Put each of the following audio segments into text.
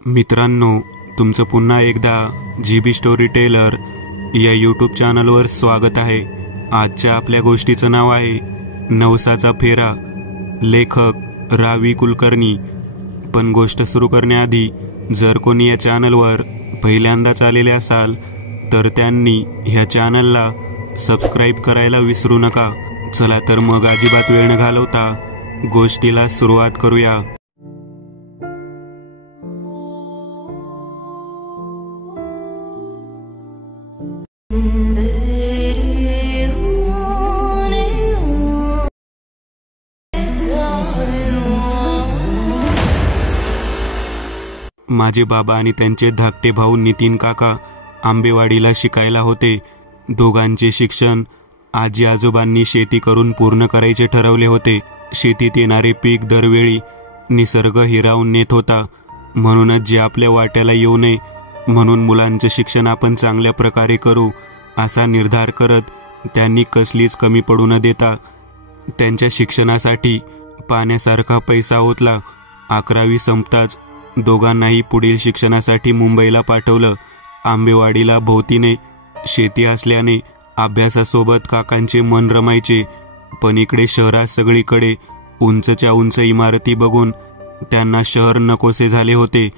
मित्रांनो, तुमचं पुन्हा एकदा GB स्टोरी टेलर या यूट्यूब चॅनलवर स्वागत आहे। आजच्या आपल्या गोष्टीचं नाव आहे नवसाचा फेरा, लेखक रावी कुलकर्णी। पण गोष्ट सुरू करण्याआधी जर कोणी या चॅनलवर पहिल्यांदाच आलेले असाल तर त्यांनी ह्या चॅनलला सबस्क्राईब करायला विसरू नका। चला तर मग अजिबात वेळ न घालवता गोष्टीला सुरुवात करूया। माझे बाबा आणि त्यांचे धाकटे भाऊ नितीन काका आंबेवाडीला शिकायला होते। दोघांचे शिक्षण आजी आजोबांनी शेती करून पूर्ण करायचे ठरवले होते। शेतीत येणारे पीक दरवेळी निसर्ग हिरावून नेत होता, म्हणूनच जे आपल्या वाट्याला येऊ नये म्हणून मुलांचे शिक्षण आपण चांगल्या प्रकारे करू असा निर्धार करत त्यांनी कसलीच कमी पडू न देता त्यांच्या शिक्षणासाठी पाण्यासारखा पैसा ओतला। 11वी संपताच दोघांनाही पुढील शिक्षणासाठी मुंबईला पाठवलं। आंबेवाडीला भोवतीने शेती असल्याने अभ्यासासोबत काकांचे मन रमायचे, पण इकडे शहरात सगळीकडे उंचच्या उंच इमारती बघून त्यांना शहर नकोसे झाले होते।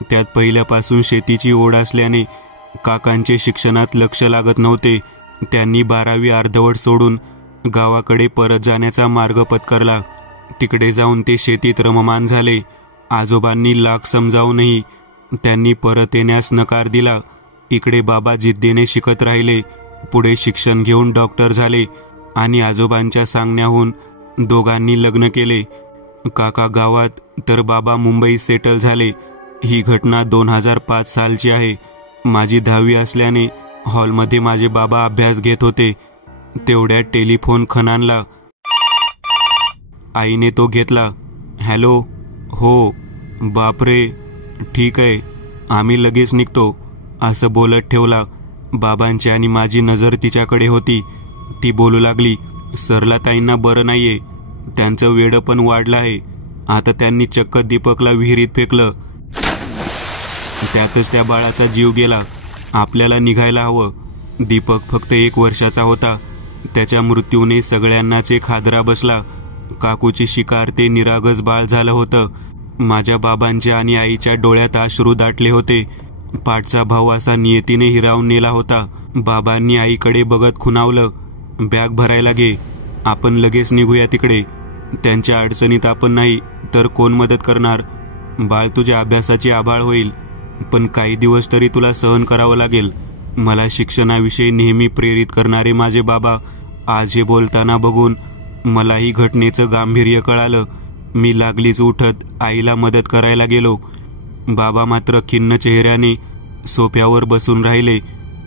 त्यात पहिल्यापासून शेतीची ओढ असल्याने काकांचे शिक्षणात लक्ष लागत नव्हते। त्यांनी 12वी अर्धवट सोडून गावाकडे परत जाण्याचा मार्ग पत्करला। तिकडे जाऊन ते शेतीत रममान झाले। आजोबांनी लाख समजावूनही त्यांनी परत येण्यास नकार दिला। इकडे बाबा जिद्दीने शिकत राहिले, पुढे शिक्षण घेऊन डॉक्टर झाले आणि आजोबांच्या सांगण्याहून दोघांनी लग्न केले। काका गावात तर बाबा मुंबईत सेटल झाले। ही घटना 2005 सालची आहे। माझी 10वी असल्याने हॉलमध्ये माझे बाबा अभ्यास घेत होते। तेवढ्यात टेलिफोन खणानला। आईने तो घेतला। हॅलो, हो, बापरे, ठीक आहे, आम्ही लगेच निघतो असं बोलत ठेवला। बाबांची आणि माझी नजर तिच्याकडे होती। ती बोलू लागली, सरला ताईंना बरं नाहीये, त्यांचं वेडं पण वाढलं आहे। आता त्यांनी चक्क दीपकला विहिरीत फेकलं, त्यातच त्या बाळाचा जीव गेला। आपल्याला निघायला हवं। दीपक फक्त 1 वर्षाचा होता। त्याच्या मृत्यूने सगळ्यांनाच एक हादरा बसला। काकूची शिकार ते निरागस बाळ झालं होतं। माझ्या बाबांच्या आणि आईच्या डोळ्यात अश्रू दाटले होते। पाठचा भाऊ असा नियतीने हिरावून नेला होता। बाबांनी आईकडे बघत खुणावलं, बॅग भरायला घे, आपण लगेच निघूया तिकडे। त्यांच्या अडचणीत आपण नाही तर कोण मदत करणार? बाळ तुझ्या अभ्यासाची आभाळ होईल, पण काही दिवस तरी तुला सहन करावं लागेल। मला शिक्षणाविषयी नेहमी प्रेरित करणारे माझे बाबा आज हे बोलताना बघून मलाही घटनेचं गांभीर्य कळालं। मी लागलीच उठत आईला मदत करायला गेलो। बाबा मात्र खिन्न चेहऱ्याने सोफ्यावर बसून राहिले।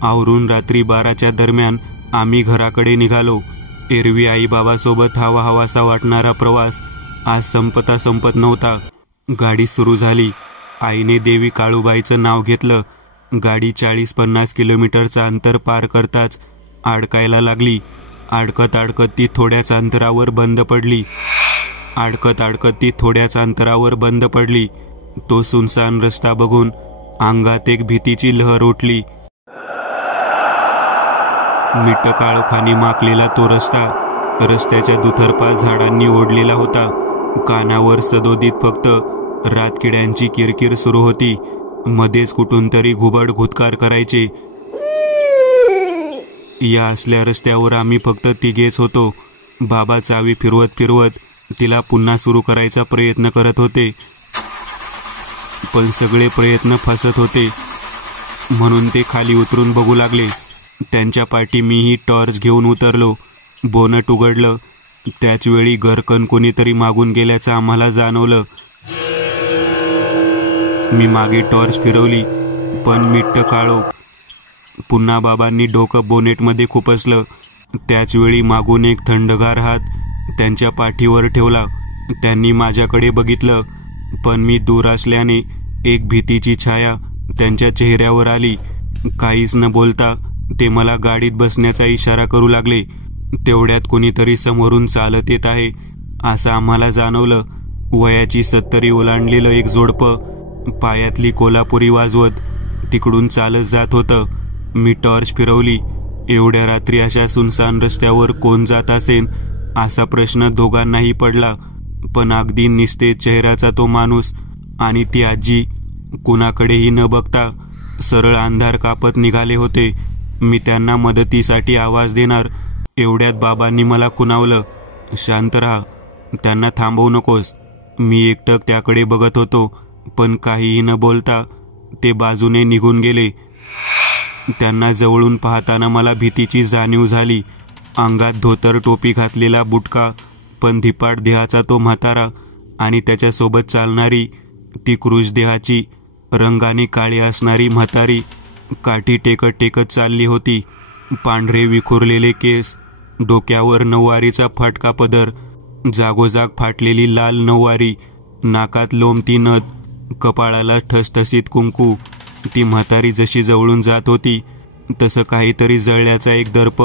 आवरून रात्री 12च्या दरम्यान आम्ही घराकडे निघालो। एरवी आई बाबासोबत हवासा वाटणारा प्रवास आज संपत नव्हता। गाडी सुरू झाली। आईने देवी काळूबाईचं नाव घेतलं। गाडी 40-50 किलोमीटरचं अंतर पार करताच अडकायला लागली। अडकत ती थोड्याच अंतरावर बंद पडली। तो सुनसान रस्ता बघून अंगात एक भीतीची लहर उठली। मिट्ट काळोखाने माकलेला तो रस्त्याच्या दुतर्फा झाडांनी ओढलेला होता। कानावर सदोदित फक्त रातकिड्यांची किरकिर सुरू होती। मध्येच कुठून तरी घुबड घुतकार करायचे। या असल्या रस्त्यावर आम्ही फक्त तिघेच होतो। बाबा चावी फिरवत तिला पुन्हा सुरू करायचा प्रयत्न करत होते, पण सगळे प्रयत्न फसत होते। म्हणून ते खाली उतरून बघू लागले। त्यांच्या पाठी मीही टॉर्च घेऊन उतरलो। बोनट उघडलं, त्याच वेळी घरकन कोणीतरी मागून गेल्याचं आम्हाला जाणवलं। मी मागे टॉर्च फिरवली, पण मिट्ट काळोख। पुन्हा बाबांनी डोकं बोनेटमध्ये खुपसलं। त्याच वेळी मागून एक थंडगार हात त्यांच्या पाठीवर ठेवला। त्यांनी माझ्याकडे बघितलं, पण मी दूर असल्याने एक भीतीची छाया त्यांच्या चेहऱ्यावर आली। काहीच न बोलता ते मला गाडीत बसण्याचा इशारा करू लागले। तेवढ्यात कोणीतरी समोरून चालत येत आहे असं आम्हाला जाणवलं। वयाची 70 ओलांडलेलं एक जोडपं पायातली कोल्हापुरी वाजवत तिकडून चालत जात होतं. मी टॉर्च फिरवली. एवढ्या रात्री अशा सुनसान रस्त्यावर कोण जात असेल असा प्रश्न दोघांनाही पडला. पण अगदी निस्तेज चेहऱ्याचा तो माणूस आणि ती आजी कुणाकडेही न बघता सरळ अंधार कापत निघाले होते. मी त्यांना मदतीसाठी आवाज देणार एवढ्यात बाबांनी मला खुणावलं, शांत राहा, त्यांना थांबवू नकोस. मी एकटक त्याकडे बघत होतो, पण काहीही न बोलता ते बाजूने निघून गेले. त्यांना जवळून पाहताना मला भीतीची जाणीव झाली. अंगात धोतर टोपी घातलेला बुटका पण धिपाड देहाचा तो म्हातारा आणि त्याच्यासोबत चालणारी ती क्रूज देहाची रंगाने काळी असणारी म्हातारी काठी टेकत टेकत चालली होती. पांढरे विखुरलेले केस, डोक्यावर नऊवारीचा फाटका पदर, जागोजाग फाटलेली लाल नऊवारी, नाकात लोंबती नथ, कपाळाला ठसठसीत कुंकू. ती म्हातारी जशी जवळून जात होती तसं काहीतरी जळल्याचा एक दर्प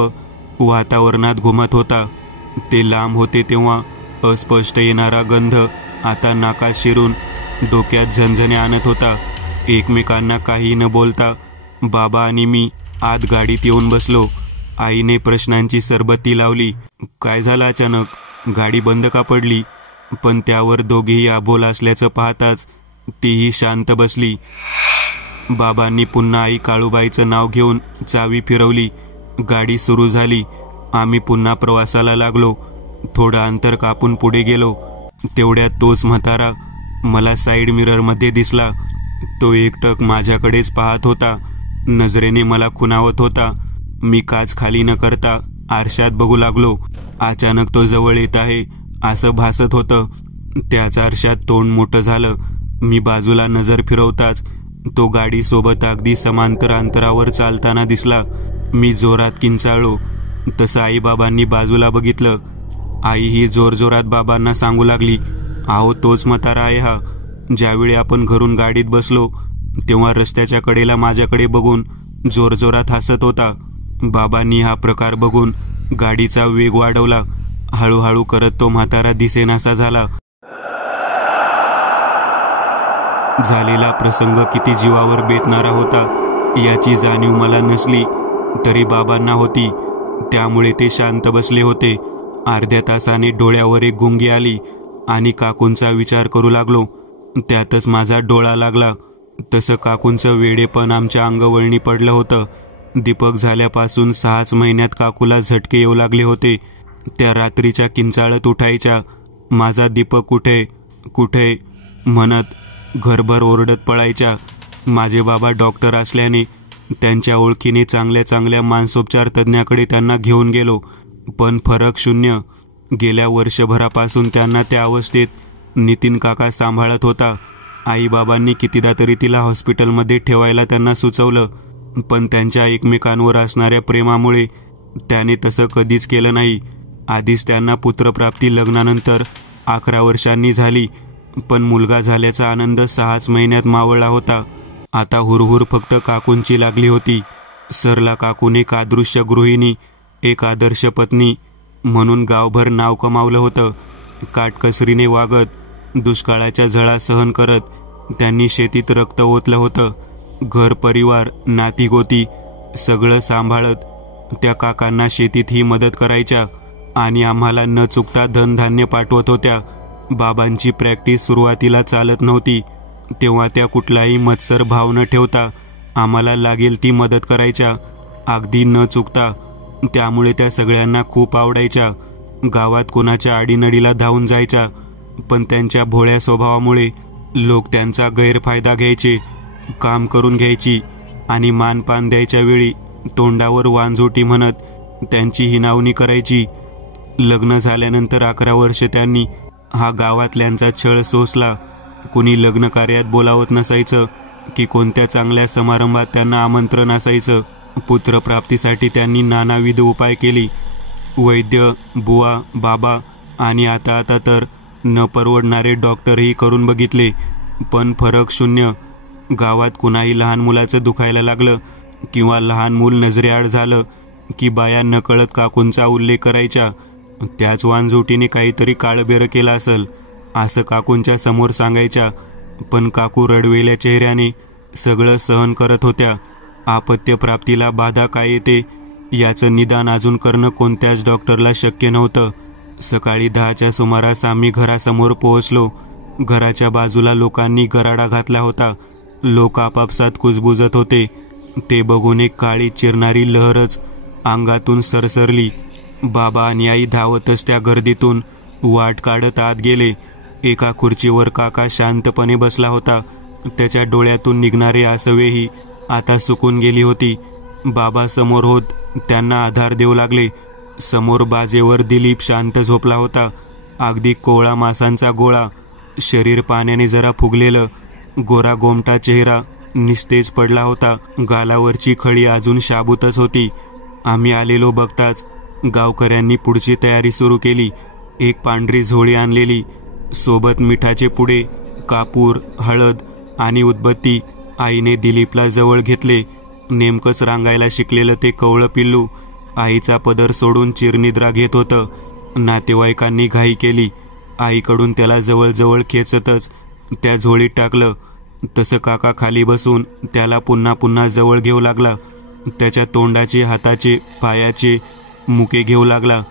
वातावरणात घुमत होता. ते लांब होते तेव्हा अस्पष्ट येणारा गंध आता नाकात शिरून डोक्यात झणझणे आणत होता. एकमेकांना काही न बोलता बाबा आणि मी आत गाडीत येऊन बसलो. आईने प्रश्नांची सरबत्ती लावली. काय झालं अचानक? गाडी बंद का पडली? पण त्यावर दोघेही अबोल असल्याचं पाहताच तीही शांत बसली. बाबांनी पुन्हा आई काळूबाईचं नाव घेऊन चावी फिरवली. गाडी सुरू झाली. आम्ही पुन्हा प्रवासाला लागलो. थोडं अंतर कापून पुढे गेलो. तेवढ्यात तोच म्हातारा मला साईड मिररमध्ये दिसला. तो एकटक माझ्याकडेच पाहत होता. नजरेने मला खुणावत होता. मी काच खाली न करता आरशात बघू लागलो. अचानक तो जवळ येत आहे असं भासत होतं. त्याच आरशात तोंड मोठं झालं. मी बाजूला नजर फिरवताच तो गाडीसोबत अगदी समांतर अंतरावर चालताना दिसला. मी जोरात किंचाळलो. तसं आईबाबांनी बाजूला बघितलं. आई ही जोरजोरात बाबांना सांगू लागली, अहो तोच म्हातारा आहे हा. ज्यावेळी आपण घरून गाडीत बसलो तेव्हा रस्त्याच्या कडेला माझ्याकडे बघून जोरजोरात हसत होता. बाबांनी हा प्रकार बघून गाडीचा वेग वाढवला. हळूहळू करत तो म्हातारा दिसेनासा झाला. झालेला प्रसंग किती जीवावर बेतणारा होता याची जाणीव मला नसली तरी बाबांना होती. त्यामुळे ते शांत बसले होते. अर्ध्या तासाने डोळ्यावर एक गुंगी आली आणि काकूंचा विचार करू लागलो. त्यातच माझा डोळा लागला. तसं काकूंचं वेडेपण आमच्या अंगवळणी पडलं होतं. दीपक झाल्यापासून 6 महिन्यात काकूला झटके येऊ लागले होते. त्या रात्रीच्या किंचाळत उठायच्या, माझा दीपक कुठे कुठे म्हणत घरभर ओरडत पळायच्या. माझे बाबा डॉक्टर असल्याने त्यांच्या ओळखीने चांगल्या चांगल्या मानसोपचार तज्ज्ञाकडे त्यांना घेऊन गेलो, पण फरक शून्य. गेल्या वर्षभरापासून त्यांना त्या अवस्थेत नितीन काका सांभाळत होता. आईबाबांनी कितीदा तरी तिला हॉस्पिटलमध्ये ठेवायला त्यांना सुचवलं, पण त्यांच्या एकमेकांवर असणाऱ्या प्रेमामुळे त्याने तसं कधीच केलं नाही. आधीच त्यांना पुत्रप्राप्ती लग्नानंतर 11 वर्षांनी झाली, पण मुलगा झाल्याचा आनंद 6 महिन्यात मावळला होता. आता हुरहुर फक्त काकूंची लागली होती. सरला काकून एक अदृश्य गृहिणी, एक आदर्श पत्नी म्हणून गावभर नाव कमावलं होतं. काटकसरीने वागत, दुष्काळाच्या झळा सहन करत त्यांनी शेतीत रक्त ओतलं होतं. घर परिवार नातीगोती सगळं सांभाळत त्या काकांना शेतीत ही मदत करायच्या आणि आम्हाला न चुकता धनधान्य पाठवत होत्या. बाबांची प्रॅक्टिस सुरुवातीला चालत नव्हती तेव्हा त्या कुठलाही मत्सर भाव न ठेवता आम्हाला लागेल ती मदत करायच्या, अगदी न चुकता. त्यामुळे त्या सगळ्यांना खूप आवडायच्या. गावात कोणाच्या आडीनडीला धावून जायच्या, पण त्यांच्या भोळ्या स्वभावामुळे लोक त्यांचा गैरफायदा घ्यायचे. काम करून घ्यायची आणि मानपान द्यायच्या वेळी तोंडावर वांझोटी म्हणत त्यांची हिनावणी करायची. लग्न झाल्यानंतर 11 वर्ष त्यांनी हा गावातल्यांचा छळ सोसला. कुणी लग्न कार्यात बोलावत नसायचं की कोणत्या चांगल्या समारंभात त्यांना आमंत्रण असायचं. पुत्रप्राप्तीसाठी त्यांनी नानाविध उपाय केली. वैद्य, बुवा, बाबा आणि आता तर न परवडणारे डॉक्टरही करून बघितले, पण फरक शून्य. गावात कुणाही लहान मुलाचं दुखायला लागलं किंवा लहान मूल नजरेआड झालं की बाया नकळत काकूंचा उल्लेख करायच्या. त्याच वांझोटीने काहीतरी काळबेरं केलं असेल असं काकूंच्या समोर सांगायच्या. पण काकू रडवेल्या चेहऱ्याने सगळं सहन करत होत्या. आपत्त्यप्राप्तीला बाधा काय येते याचं निदान अजून करणं कोणत्याच डॉक्टरला शक्य नव्हतं. सकाळी 10च्या सुमारास आम्ही घरासमोर पोहोचलो. घराच्या बाजूला लोकांनी गराडा घातला होता. लोक आपापसात कुजबुजत होते. ते बघून एक काळी चिरणारी लहरच अंगातून सरसरली. बाबा आणि आई धावतच त्या गर्दीतून वाट काढत आत गेले. एका खुर्चीवर काका शांतपणे बसला होता. त्याच्या डोळ्यातून निघणारे आसवेही आता सुकून गेली होती. बाबा समोर होत त्यांना आधार देऊ लागले. समोर बाजेवर दिलीप शांत झोपला होता. अगदी कोवळा मांसांचा गोळा, शरीर पाण्याने जरा फुगलेलं, गोरा गोमटा चेहरा निस्तेज पडला होता. गालावरची खळी अजून शाबूतच होती. आम्ही आलेलो बघताच गावकऱ्यांनी पुढची तयारी सुरू केली. एक पांढरी झोळी आणलेली, सोबत मिठाचे पुडे, कापूर, हळद आणि उदबत्ती. आईने दिलीपला जवळ घेतले. नेमकंच रांगायला शिकलेलं ते कवळं पिल्लू आईचा पदर सोडून चिरनिद्रा घेत होतं. नातेवाईकांनी घाई केली. आईकडून त्याला जवळजवळ खेचतच त्या झोळीत टाकलं. तसं काका खाली बसून त्याला पुन्हा पुन्हा जवळ घेऊ लागला. त्याच्या तोंडाचे, हाताचे, पायाचे मुके घेऊ लागला.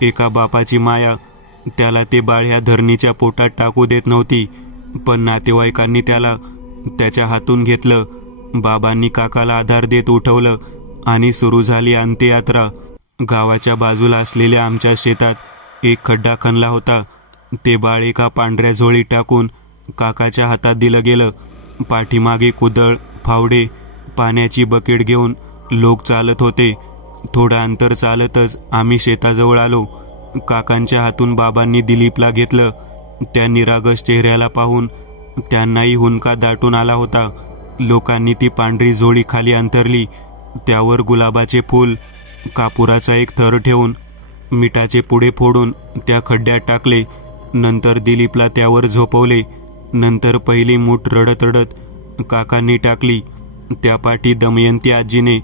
एका बापाची माया त्याला ते बाळ ह्या धरणीच्या पोटात टाकू देत नव्हती. पण नातेवाईकांनी त्याला त्याच्या हातून घेतलं. बाबांनी काकाला आधार देत उठवलं आणि सुरू झाली अंत्ययात्रा. गावाच्या बाजूला असलेल्या आमच्या शेतात एक खड्डा खणला होता. ते बाळ एका पांढऱ्या झोळीत टाकून काकाच्या हातात दिलं गेलं. पाठीमागे कुदळ, फावडे, पाण्याची बकेट घेऊन लोक चालत होते. थोडं अंतर चालतच आम्ही शेताजवळ आलो. काकांच्या हातून बाबांनी दिलीपला घेतलं. त्या निरागस चेहऱ्याला पाहून त्यांनाही हुंदका दाटून आला होता. लोकांनी ती पांढरी झोळी खाली अंतरली. त्यावर गुलाबाचे फूल, कापुराचा एक थर ठेवून मिठाचे पुडे फोडून त्या खड्ड्यात टाकले. नंतर दिलीपला त्यावर झोपवले. नंतर पहिली मूठ रडत रडत काकांनी टाकली. त्या पाठी दमयंती आजीने,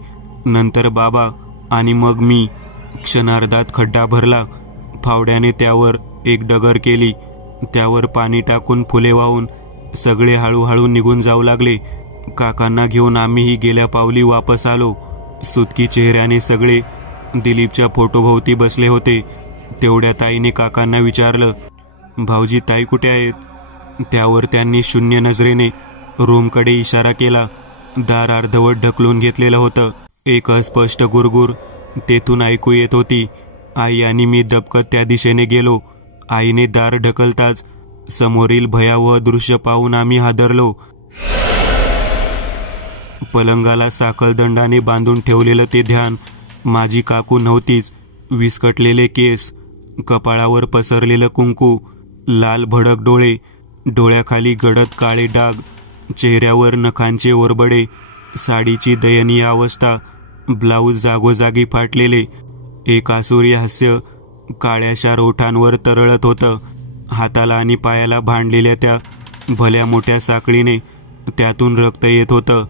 नंतर बाबा आणि मग मी. क्षणार्धात खड्डा भरला. फावड्याने त्यावर एक डगर केली. त्यावर पाणी टाकून फुले वाहून सगळे हळूहळू निघून जाऊ लागले. काकांना घेऊन आम्हीही गेल्या पावली वापस आलो. सुतकी चेहऱ्याने सगळे दिलीपच्या फोटोभोवती बसले होते. तेवढ्यात आईने काकांना विचारलं, भाऊजी, ताई कुठे आहेत? त्यावर त्यांनी शून्य नजरेने रूमकडे इशारा केला. दार अर्धवट ढकलून घेतलेलं होतं. एक अस्पष्ट गुरगुर तेथून ऐकू येत होती. आई आणि मी दबकत त्या दिशेने गेलो. आईने दार ढकलताच समोरील भयावह दृश्य पाहून आम्ही हादरलो. पलंगाला साखळदंडाने बांधून ठेवलेलं ते ध्यान माझी काकू नव्हतीच. विस्कटलेले केस, कपाळावर पसरलेलं कुंकू, लाल भडक डोळे, डोळ्याखाली गडद काळे डाग, चेहऱ्यावर नखांचे ओरबडे, साडीची दयनीय अवस्था, ब्लाऊज जागोजागी फाटलेले. एक आसुरी हास्य काळ्याशा ओठांवर तरळत होतं. हाताला आणि पायाला भांडलेल्या त्या भल्या मोठ्या साखळीने त्यातून रक्त येत होतं.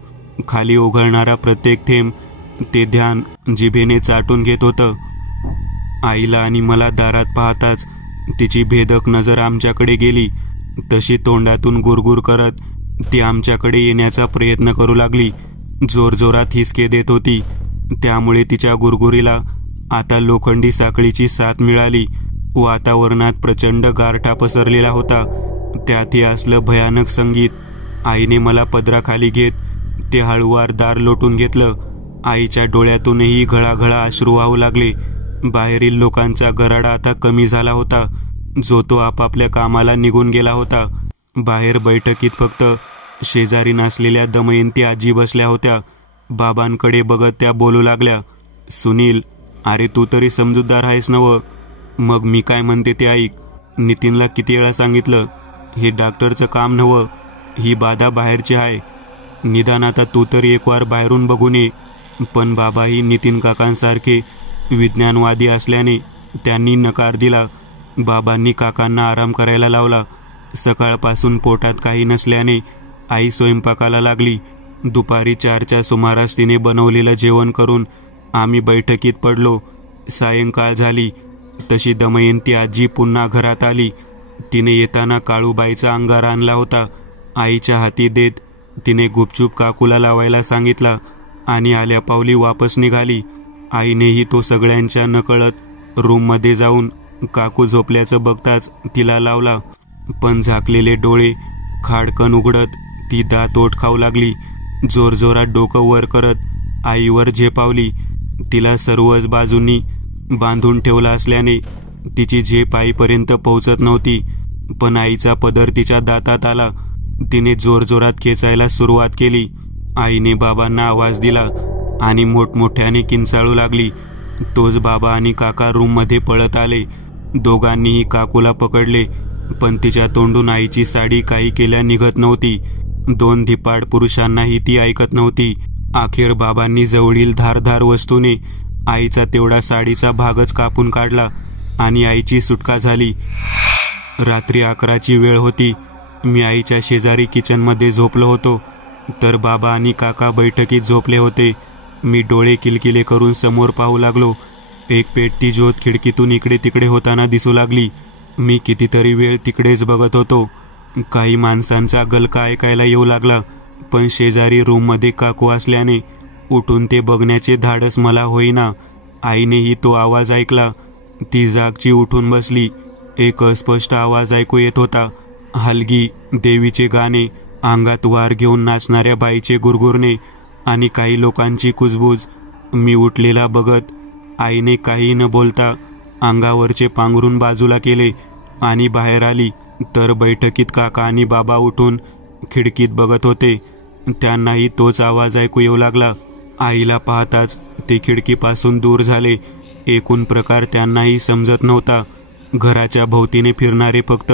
खाली ओघळणारा प्रत्येक थेंब ते ध्यान जिभेने चाटून घेत होतं. आईला आणि मला दारात पाहताच तिची भेदक नजर आमच्याकडे गेली. तशी तोंडातून गुरगुर करत ती आमच्याकडे येण्याचा प्रयत्न करू लागली. जोरजोरात हिसके देत होती. त्यामुळे तिच्या गुरगुरीला आता लोखंडी साखळीची साथ मिळाली. वातावरणात प्रचंड गारठा पसरलेला होता. त्यातही असलं भयानक संगीत. आईने मला पदराखाली घेत ते हळूवार दार लोटून घेतलं. आईच्या डोळ्यातूनही घळाघळा अश्रू वाहू लागले. बाहेरील लोकांचा गराडा आता कमी झाला होता. जो तो आपापल्या कामाला निघून गेला होता. बाहेर बैठकीत फक्त शेजारी नसलेल्या दमयंती आजी बसल्या होत्या. बाबांकडे बघत त्या बोलू लागल्या, सुनील, अरे तू तरी समजूतदार आहेस नवं? मग मी काय म्हणते ते ऐक. नितीनला किती वेळा सांगितलं, हे डॉक्टरचं काम नवं, ही बाधा बाहेरची आहे. निदान आता तू तरी एक वार बाहेरून बघून ये. पण बाबाही नितीन काकांसारखे विज्ञानवादी असल्याने त्यांनी नकार दिला. बाबांनी काकांना आराम करायला लावला. सकाळपासून पोटात काही नसल्याने आई स्वयंपाकाला लागली. दुपारी 4च्या सुमारास तिने बनवलेलं जेवण करून आम्ही बैठकीत पडलो. सायंकाळ झाली तशी दमयंती आजी पुन्हा घरात आली. तिने येताना काळूबाईचा अंगार आणला होता. आईच्या हाती देत तिने गुपचूप काकूला लावायला सांगितला आणि आल्या पावली वापस निघाली. आईनेही तो सगळ्यांच्या नकळत रूममध्ये जाऊन काकू झोपल्याचं बघताच तिला लावला. पण झाकलेले डोळे खाडकन उघडत ती दात ओठ खाऊ लागली. जोरजोरात डोकं वर करत आईवर झेपावली. तिला सर्वच बाजूंनी बांधून ठेवला असल्याने तिची झेप आईपर्यंत पोहोचत नव्हती. पण आईचा पदर तिच्या दातात आला. तिने जोरजोरात खेचायला सुरुवात केली. आईने बाबांना आवाज दिला आणि मोठमोठ्याने किंचाळू लागली. तोच बाबा आणि काका रूममध्ये पळत आले. दोघांनीही काकूला पकडले, पण तिच्या तोंडून आईची साडी काही केल्या निघत नव्हती. 2 धिप्पाड पुरुषांनाही ती ऐकत नव्हती. अखेर बाबांनी जवळील धारधार वस्तूने आईचा तेवढा साडीचा भागच कापून काढला आणि आईची सुटका झाली. रात्री 11ची वेळ होती. मी आईच्या शेजारी किचनमध्ये झोपलो होतो, तर बाबा आणि काका बैठकीत झोपले होते. मी डोळे किलकिले करून समोर पाहू लागलो. एक पेटती ज्योत खिडकीतून इकडे तिकडे होताना दिसू लागली. मी कितीतरी वेळ तिकडेच बघत होतो. काही माणसांचा गलका ऐकायला येऊ लागला, पण शेजारी रूममध्ये काकू असल्याने उठून ते बघण्याचे धाडस मला होईना. आईनेही तो आवाज ऐकला. ती जागची उठून बसली. एक अस्पष्ट आवाज ऐकू येत होता. हलगी, देवीचे गाणे, अंगात वार घेऊन नाचणाऱ्या बाईचे गुरगुरणे आणि काही लोकांची कुजबूज. मी उठलेला बघत आईने काही न बोलता अंगावरचे पांघरून बाजूला केले आणि बाहेर आली. तर बैठकीत काका आणि बाबा उठून खिडकीत बघत होते. त्यांनाही तोच आवाज ऐकू येऊ लागला. आईला पाहताच ते खिडकीपासून दूर झाले. एकूण प्रकार त्यांनाही समजत नव्हता. घराच्या भोवतीने फिरणारे फक्त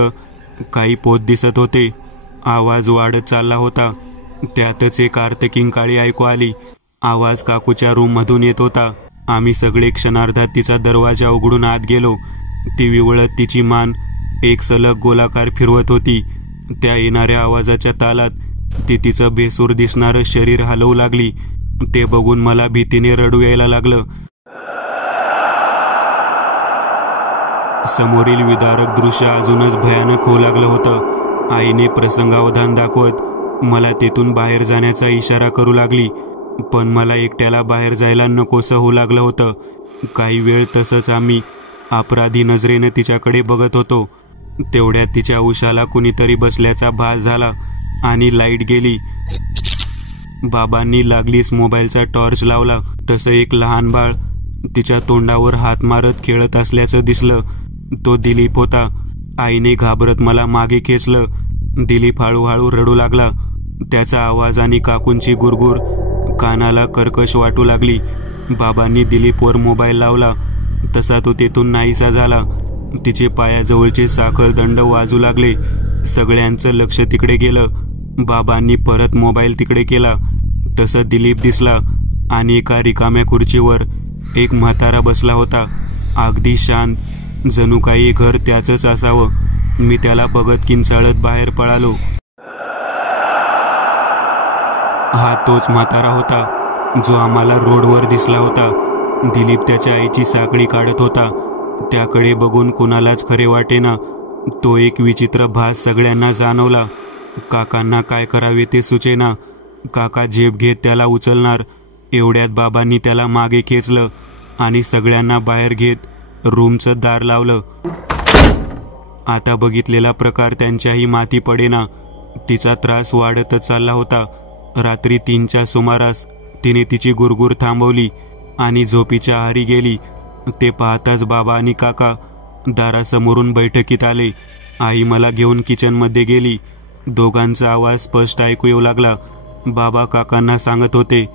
काही पोत दिसत होते. आवाज वाढत चालला होता. त्यातच एक आर्तकिंकाळी ऐकू आली. आवाज काकूच्या रूममधून येत होता. आम्ही सगळे क्षणार्धात तिचा दरवाजा उघडून आत गेलो. ती विवळत तिची मान एक सलग गोलाकार फिरवत होती. त्या येणाऱ्या आवाजाच्या तालात ती तिचं बेसूर दिसणारं शरीर हलवू लागली. ते बघून मला भीतीने रडू यायला लागलं. समोरील विदारक दृश्य अजूनच भयानक होऊ लागलं होतं. आईने प्रसंगावधान दाखवत मला तेथून बाहेर जाण्याचा इशारा करू लागली, पण मला एकट्याला बाहेर जायला नकोसं होऊ लागलं होतं. काही वेळ तसंच आम्ही अपराधी नजरेनं तिच्याकडे बघत होतो. तेवढ्यात तिच्या उशाला कुणीतरी बसल्याचा भास झाला आणि लाईट गेली. बाबांनी लागलीच मोबाईलचा टॉर्च लावला. तसं एक लहान बाळ तिच्या तोंडावर हात मारत खेळत असल्याचं दिसलं. तो दिलीप होता. आईने घाबरत मला मागे खेचलं. दिलीप हळूहळू रडू लागला. त्याचा आवाज आणि काकूंची गुरगुर कानाला कर्कश वाटू लागली. बाबांनी दिलीपवर मोबाईल लावला तसा तो तेथून नाहीसा झाला. तिचे पायाजवळचे साखळ दंड वाजू लागले. सगळ्यांचं लक्ष तिकडे गेलं. बाबांनी परत मोबाईल तिकडे केला तसं दिलीप दिसला आणि एका रिकाम्या खुर्चीवर एक म्हातारा बसला होता. अगदी शांत, जणू काही घर त्याचंच असावं. मी त्याला बघत किंचाळत बाहेर पळालो. हा तोच म्हातारा होता जो आम्हाला रोडवर दिसला होता. दिलीप त्याच्या आईची साखळी काढत होता. त्याकडे बघून कुणालाच खरे वाटेना. तो एक विचित्र भास सगळ्यांना जाणवला. काकांना काय करावे ते सुचेना. काका झेप घेत त्याला उचलणार एवढ्यात बाबांनी त्याला मागे खेचलं आणि सगळ्यांना बाहेर घेत रूमचं दार लावलं. आता बघितलेला प्रकार त्यांच्याही माथी पडेना. तिचा त्रास वाढतच चालला होता. रात्री 3च्या सुमारास तिने तिची गुरगुर थांबवली आणि झोपीच्या आहारी गेली. ते पाहताच बाबा आणि काका दारासमोरून बैठकीत आले. आई मला घेऊन किचनमध्ये गेली. दोघांचा आवाज स्पष्ट ऐकू येऊ लागला. बाबा काकांना सांगत होते,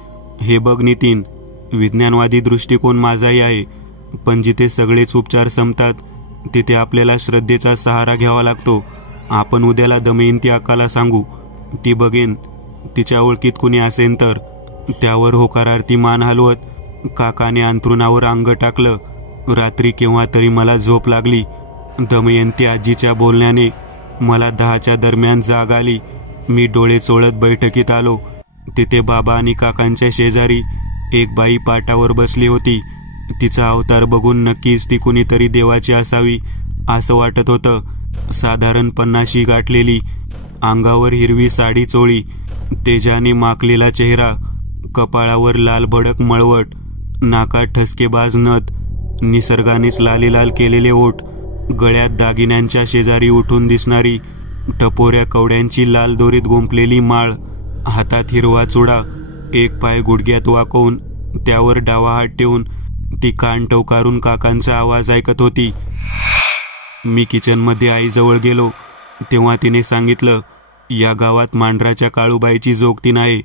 हे बघ नितीन, विज्ञानवादी दृष्टिकोन माझाही आहे, पण जिथे सगळेच उपचार संपतात तिथे आपल्याला श्रद्धेचा सहारा घ्यावा लागतो. आपण उद्याला दमयंती अक्काला सांगू. ती बघेन. तिच्या ओळखीत कुणी असेल तर. त्यावर होकारार्थी मान हलवत काकाने अंथरुणावर अंग टाकलं. रात्री केव्हा तरी मला झोप लागली. दमयंती आजीच्या बोलण्याने मला 10च्या दरम्यान जाग आली. मी डोळे चोळत बैठकीत आलो. तिथे बाबा आणि काकांच्या शेजारी एक बाई पाटावर बसली होती. तिचा अवतार बघून नक्कीच ती कुणीतरी देवाची असावी असं वाटत होतं. साधारण 50शी गाठलेली अंगावर हिरवी साडी चोळी, तेजाने माखलेला चेहरा, कपाळावर लाल भडक मळवट, नाकात ठसकेबाज नथ, निसर्गानेच लालीलाल केलेले ओठ, गळ्यात दागिन्यांच्या शेजारी उठून दिसणारी टपोऱ्या कवड्यांची लाल दोरीत गुंफलेली माळ, हातात हिरवा चुडा, एक पाय गुडघ्यात वाकवून त्यावर डावा हात ठेवून ती कान टवकारून काकांचा आवाज ऐकत होती. मी किचनमध्ये आईजवळ गेलो तेव्हा तिने सांगितलं, या गावात मांढराच्या काळूबाईची जोगतीन आहे.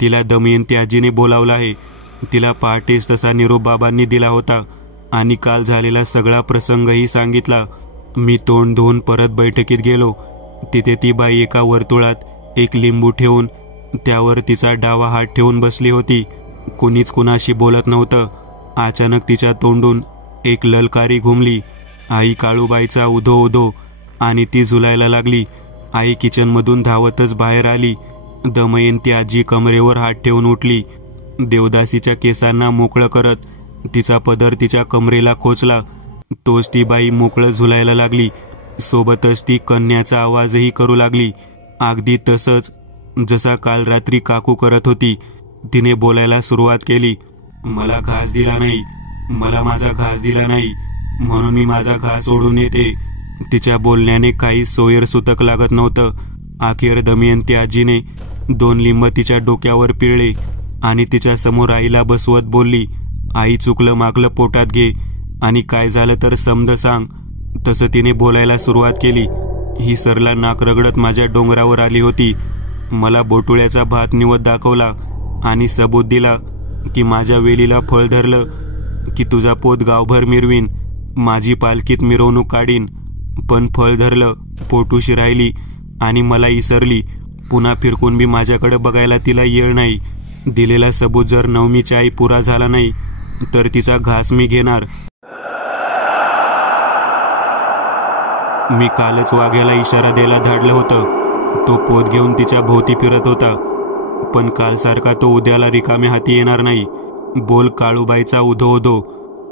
तिला दमयंती आजीने बोलावलं आहे. तिला पहाटेच तसा निरोप बाबांनी दिला होता आणि काल झालेला सगळा प्रसंगही सांगितला. मी तोंड धुवून परत बैठकीत गेलो. तिथे ती बाई एका वर्तुळात एक लिंबू ठेवून त्यावर तिचा डावा हात ठेवून बसली होती. कुणीच कुणाशी बोलत नव्हतं. अचानक तिच्या तोंडून एक ललकारी घुमली. आई काळूबाईचा उधो उधो आणि ती झुलायला लागली. आई किचनमधून धावतच बाहेर आली. दमयंती आजी कमरेवर हात ठेवून उठली. देवदासीच्या केसांना मोकळं करत तिचा पदर तिच्या कमरेला खोचला. तोच ती बाई मोकळं झुलायला लागली. सोबतच ती कन्याचा आवाजही करू लागली, अगदी तसंच जसा काल रात्री काकू करत होती. तिने बोलायला सुरुवात केली. मला घास दिला नाही, मला माझा घास दिला नाही, म्हणून मी माझा घास सोडून येते. तिच्या बोलण्याने काही सोयर सुतक लागत नव्हतं. अखेर दमयंती आजीने 2 लिंब तिच्या डोक्यावर पिळले आणि तिच्या समोर आईला बसवत बोलली, आई चुकलं मागलं पोटात घे आणि काय झालं तर समज सांग. तसं तिने बोलायला सुरुवात केली. ही सरला नाक रगडत माझ्या डोंगरावर आली होती. मला बोटुळ्याचा भात निवत दाखवला आणि सबूत दिला की माझ्या वेलीला फळ धरलं की तुझा पोत गावभर मिरवीन, माझी पालखीत मिरवणूक काढीन. पण फळ धरलं, पोटुशी राहिली आणि मला इसरली. पुन्हा फिरकून बी माझ्याकडे बघायला तिला येळ नाही. दिलेला सबूत जर नवमीच्या आई पुरा झाला नाही तर तिचा घास मी घेणार. मी कालच वाघ्याला इशारा द्यायला धाडलं होतं. तो पोत घेऊन तिच्या भोवती फिरत होता. पण कालसारखा तो उद्याला रिकाम्या हाती येणार नाही. बोल काळूबाईचा उधो उधो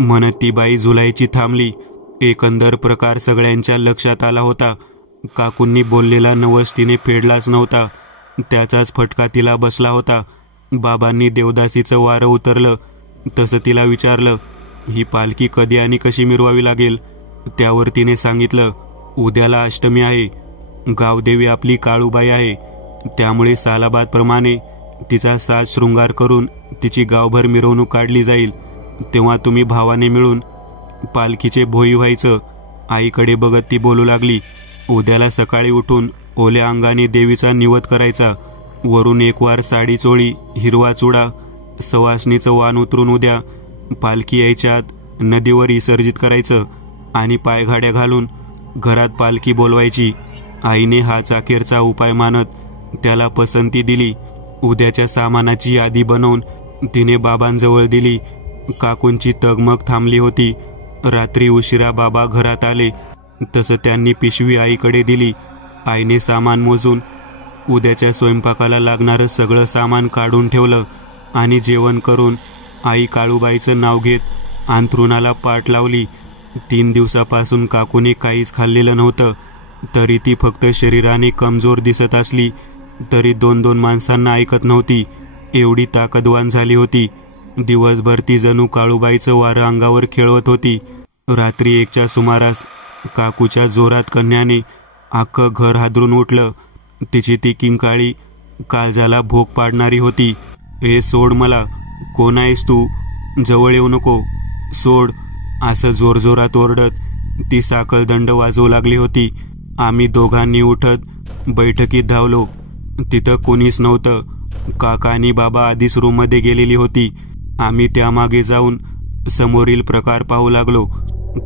म्हणत ती बाई झुलायची थांबली. एकंदर प्रकार सगळ्यांच्या लक्षात आला होता. काकूंनी बोललेला नवस तिने फेडलाच नव्हता. त्याचाच फटका तिला बसला होता. बाबांनी देवदासीचं वारं उतरलं तसं तिला विचारलं, ही पालखी कधी आणि कशी मिरवावी लागेल. त्यावर तिने सांगितलं, उद्याला अष्टमी आहे. गावदेवी आपली काळूबाई आहे. त्यामुळे सालाबादप्रमाणे तिचा साज शृंगार करून तिची गावभर मिरवणूक काढली जाईल. तेव्हा तुम्ही भावाने मिळून पालखीचे भोई व्हायचं. आईकडे बघत ती बोलू लागली, उद्याला सकाळी उठून ओल्या अंगाने देवीचा निवत करायचा. वरून 1 वार साडी चोळी, हिरवा चुडा, सवासणीचं वाण उतरून उद्या पालखी यायच्या आत नदीवर विसर्जित करायचं आणि पायघाड्या घालून घरात पालखी बोलवायची. आईने हाच अखेरचा उपाय मानत त्याला पसंती दिली. उद्याच्या सामानाची यादी बनवून तिने बाबांजवळ दिली. काकूंची तगमग थांबली होती. रात्री उशिरा बाबा घरात आले तसं त्यांनी पिशवी आईकडे दिली. आईने सामान मोजून उद्याच्या स्वयंपाकाला लागणारं सगळं सामान काढून ठेवलं आणि जेवण करून आई काळूबाईचं नाव घेत अंथरुणाला पाठ लावली. 3 दिवसापासून काकूने काहीच खाल्लेलं नव्हतं. तरी ती फक्त शरीराने कमजोर दिसत असली तरी 2-2 माणसांना ऐकत नव्हती. एवढी ताकदवान झाली होती. दिवसभर ती जणू काळूबाईचं वारं अंगावर खेळवत होती. रात्री 1च्या सुमारास काकूच्या जोरात कन्याने अख्खं घर हादरून उठलं. तिची ती किंकाळी काळजाला भोक पाडणारी होती. ए सोड मला, कोण आहेस तू, जवळ येऊ नको, सोड, असं जोरजोरात ओरडत ती साखळदंड वाजवू लागली होती. आम्ही दोघांनी उठत बैठकीत धावलो. तिथं कोणीच नव्हतं. काका आणि बाबा आधीच रूममध्ये गेलेली होती. आम्ही त्यामागे जाऊन समोरील प्रकार पाहू लागलो.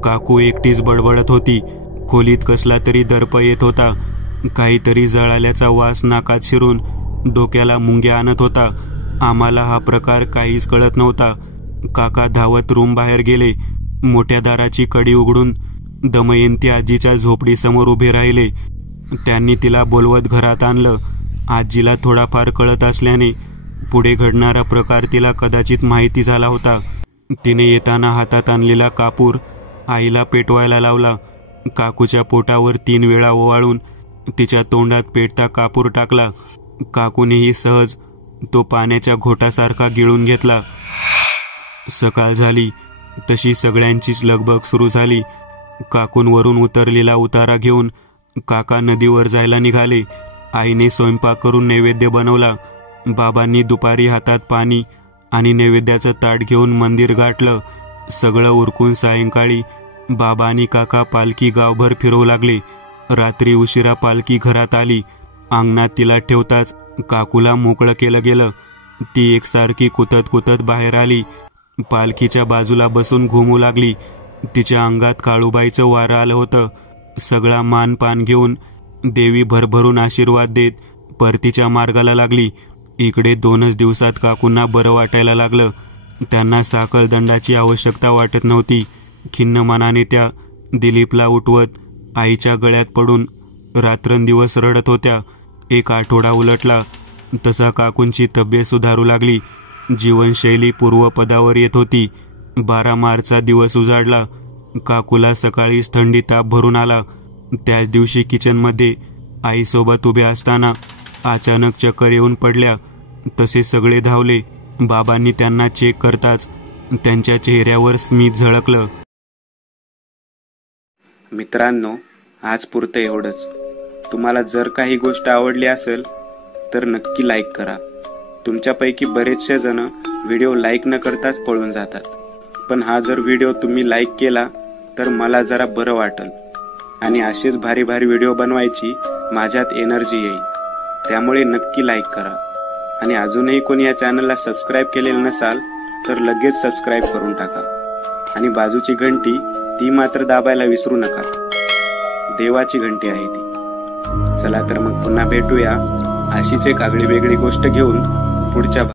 काकू एकटीच बडबडत होती. खोलीत कसला तरी दर्प येत होता. काहीतरी जळाल्याचा वास नाकात शिरून डोक्याला मुंग्या आणत होता. आम्हाला हा प्रकार काहीच कळत नव्हता. काका धावत रूम बाहेर गेले. मोठ्या दाराची कडी उघडून दमयंती आजीच्या झोपडीसमोर उभे राहिले. त्यांनी तिला बोलवत घरात आणलं. आजीला थोडाफार कळत असल्याने पुढे घडणारा प्रकार तिला कदाचित माहिती झाला होता. तिने येताना हातात आणलेला कापूर आईला पेटवायला लावला. काकूच्या पोटावर 3 वेळा ओवाळून तिच्या तोंडात पेटता कापूर टाकला. काकूनेही सहज तो पाण्याच्या घोटासारखा गिळून घेतला. सकाळ झाली तशी सगळ्यांचीच लगबग सुरू झाली. काकूंवरून उतरलेला उतारा घेऊन काका नदीवर जायला निघाले. आईने स्वयंपाक करून नैवेद्य बनवला. बाबांनी दुपारी हातात पाणी आणि नैवेद्याचं ताट घेऊन मंदिर गाठलं. सगळं उरकून सायंकाळी बाबा आणि काका पालखी गावभर फिरवू लागले. रात्री उशिरा पालखी घरात आली. अंगणात तिला ठेवताच काकूला मोकळं केलं गेलं. ती एकसारखी कुतत कुतत बाहेर आली. पालखीच्या बाजूला बसून घुमू लागली. तिच्या अंगात काळूबाईचं वारं आलं होतं. सगळा मानपान घेऊन देवी भरभरून आशीर्वाद देत परतीच्या मार्गाला लागली. इकडे 2च दिवसात काकूंना बरं वाटायला लागलं. त्यांना साखळदंडाची आवश्यकता वाटत नव्हती. खिन्न मनाने त्या दिलीपला उठवत आईच्या गळ्यात पडून रात्रंदिवस रडत होत्या. 1 आठवडा उलटला तसा काकूंची तब्येत सुधारू लागली. जीवनशैली पूर्वपदावर येत होती. 12 मार्चचा दिवस उजाडला. काकूला सकाळीच थंडी ताप भरून आला. त्याच दिवशी किचनमध्ये आईसोबत उभ्या असताना अचानक चक्कर येऊन पडल्या. तसे सगळे धावले. बाबांनी त्यांना चेक करताच त्यांच्या चेहऱ्यावर स्मित झळकलं. मित्रांनो, आज पुरतं एवढंच. तुम्हाला जर काही गोष्ट आवडली असेल तर नक्की लाईक करा. तुमच्यापैकी बरेचसे जण व्हिडिओ लाईक न करताच पळून जातात. पण हा जर व्हिडिओ तुम्ही लाईक केला तर मला जरा बरं वाटेल आणि असेच भारी भारी व्हिडिओ बनवायची माझ्यात एनर्जी येईल. त्यामुळे नक्की लाईक करा. आणि अजूनही कोणी या चॅनलला सबस्क्राईब केलेलं नसाल तर लगेच सबस्क्राईब करून टाका. आणि बाजूची घंटी ती मात्र दाबायला विसरू नका. देवाची घंटी आहे ती. चला तर मग पुन्हा भेटूया अशीच एक आगळी वेगळी गोष्ट घेऊन पुढच्या